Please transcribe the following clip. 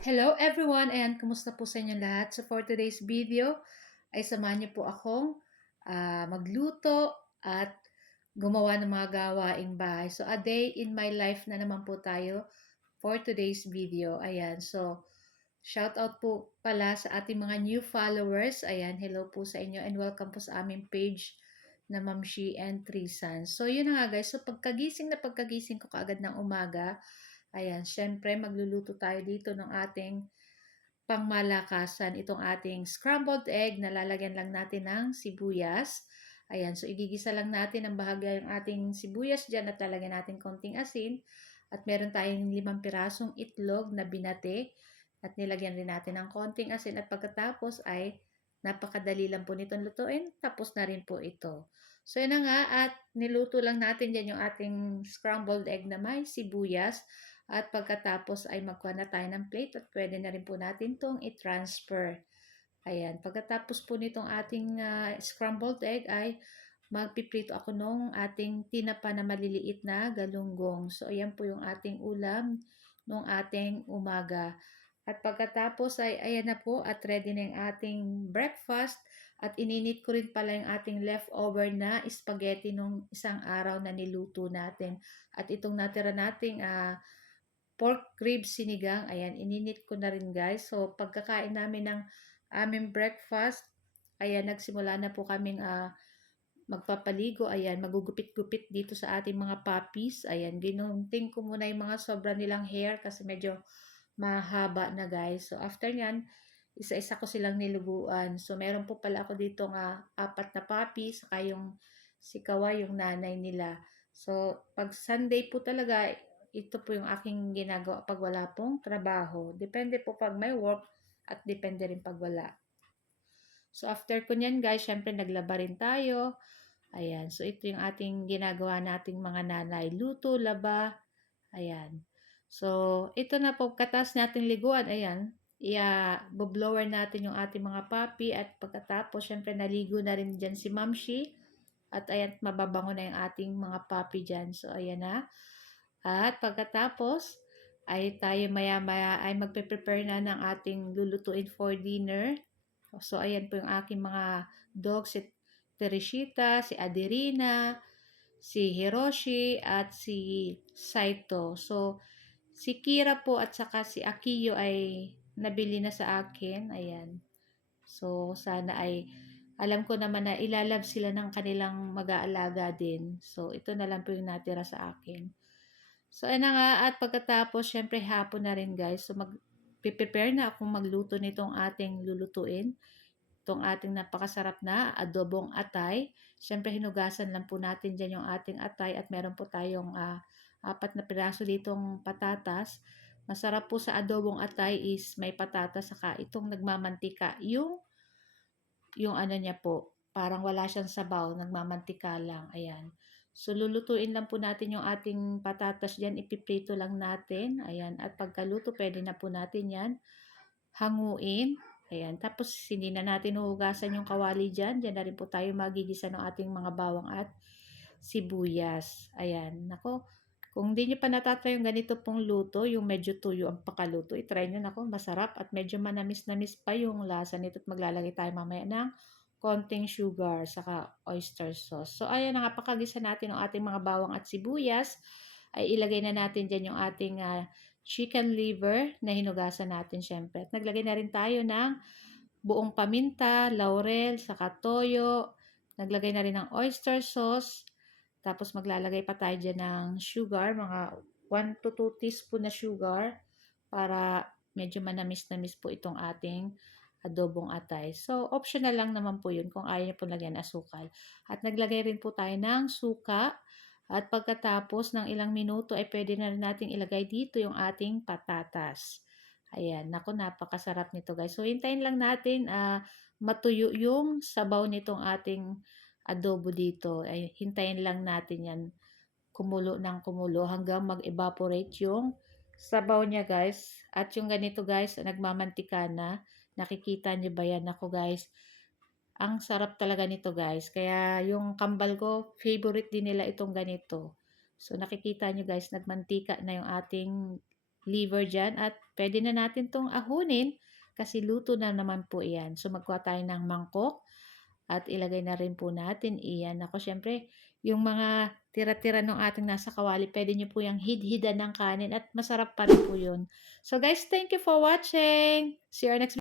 Hello everyone and kumusta po sa inyo lahat? So for today's video ay samahan niyo po akong magluto at gumawa ng mga gawaing bahay. So a day in my life na naman po tayo for today's video. Ayan, so shout out po pala sa ating mga new followers. Ayan, hello po sa inyo and welcome po sa aming page na Mamshi and Three Sons. So yun na nga guys, so pagkagising ko kaagad ng umaga, ayan, syempre magluluto tayo dito ng ating pangmalakasan. Itong ating scrambled egg na lalagyan lang natin ng sibuyas. Ayan, so igigisa lang natin ang bahagya yung ating sibuyas dyan at lalagyan natin konting asin. At meron tayong 5 pirasong itlog na binate at nilagyan rin natin ng konting asin at pagkatapos ay napakadali lang po nitong lutuin. Tapos na rin po ito. So yun na nga at niluto lang natin dyan yung ating scrambled egg na may sibuyas. At pagkatapos ay magkuha na tayo ng plate at pwede na rin po natin itong i-transfer. Ayan, pagkatapos po nitong ating scrambled egg ay magpiprito ako nung ating tinapa na maliliit na galunggong. So ayan po yung ating ulam nung ating umaga. At pagkatapos ay ayan na po at ready na yung ating breakfast. At ininit ko rin pala yung ating leftover na spaghetti nung isang araw na niluto natin. At itong natira nating pork ribs sinigang. Ayan, ininit ko na rin guys. So, pagkakain namin ng aming breakfast, ayan, nagsimula na po kaming magpapaligo. Ayan, magugupit-gupit dito sa ating mga puppies. Ayan, ginunting ko muna yung mga sobra nilang hair kasi medyo mahaba na guys. So, after nyan, isa-isa ko silang niluguan. So, meron po pala ako dito nga 4 na puppies, saka yung si Kawa, yung nanay nila. So, pag Sunday po talaga, ito po yung aking ginagawa pag wala pong trabaho. Depende po pag may work at depende rin pag wala. So, after ko nyan guys, syempre naglaba rin tayo. Ayan. So, ito yung ating ginagawa nating mga nanay. Luto, laba. Ayan. So, ito na po. Katas nating liguan. Ayan. Blower natin yung ating mga puppy. At pagkatapos, syempre naligo na rin dyan si Mamshi. At ayan, mababango na yung ating mga puppy dyan. So, ayan na. At pagkatapos, ay tayo maya-maya ay magpe-prepare na ng ating lulutuin for dinner. So, ayan po yung aking mga dogs, si Teresita, si Aderina, si Hiroshi, at si Saito. So, si Kira po at saka si Akiyo ay nabili na sa akin. Ayan. So, sana ay alam ko naman na ilalab sila ng kanilang mag-aalaga din. So, ito na lang po yung natira sa akin. So, ayun na nga. At pagkatapos, syempre hapon na rin guys. So, prepare na akong magluto nitong ating lulutuin. Itong ating napakasarap na adobong atay. Syempre, hinugasan lang po natin dyan yung ating atay. At meron po tayong 4 na piraso ditong patatas. Masarap po sa adobong atay is may patatas. Saka itong nagmamantika. Yung ano niya po, parang wala siyang sabaw. Nagmamantika lang. Ayan. So, lulutuin lang po natin yung ating patatas dyan. Ipiprito lang natin. Ayan. At pagkaluto, pwede na po natin yan hanguin. Ayan. Tapos, hindi na natin huhugasan yung kawali dyan. Dyan na rin po tayo magigisa ng ating mga bawang at sibuyas. Ayan. Nako, kung hindi nyo pa natatry yung ganito pong luto, yung medyo tuyo ang pakaluto, itry nyo. Nako, masarap at medyo manamis-namis pa yung lasa nito. At maglalagay tayo mamaya ng konting sugar, saka oyster sauce. So, ayan na nga, pakagisa natin ang ating mga bawang at sibuyas. Ay ilagay na natin dyan yung ating chicken liver na hinugasan natin syempre. At naglagay na rin tayo ng buong paminta, laurel, saka toyo. Naglagay na rin ng oyster sauce. Tapos maglalagay pa tayo dyan ng sugar, mga 1 to 2 teaspoon na sugar para medyo manamis-namis po itong ating adobong atay. So, optional lang naman po yun kung ayaw niyo po lagyan asukal. At naglagay rin po tayo ng suka. At pagkatapos ng ilang minuto ay pwede na rin nating ilagay dito yung ating patatas. Ayan, naku, napakasarap nito guys. So, hintayin lang natin matuyo yung sabaw nitong ating adobo dito. Ay, hintayin lang natin yan kumulo ng kumulo hanggang mag-evaporate yung sabaw niya guys. At yung ganito guys, nagmamantika na. Nakikita niyo ba yan? Ako guys, ang sarap talaga nito guys. Kaya yung kambal ko, favorite din nila itong ganito. So nakikita niyo guys, nagmantika na yung ating liver dyan. At pwede na natin 'tong ahunin kasi luto na naman po iyan. So, magkuha tayo ng mangkok at ilagay na rin po natin iyan. Ako siyempre, yung mga tira-tira ng ating nasa kawali, pwede nyo po yung hid-hidan ng kanin at masarap pa rin po yun. So guys, thank you for watching. See you next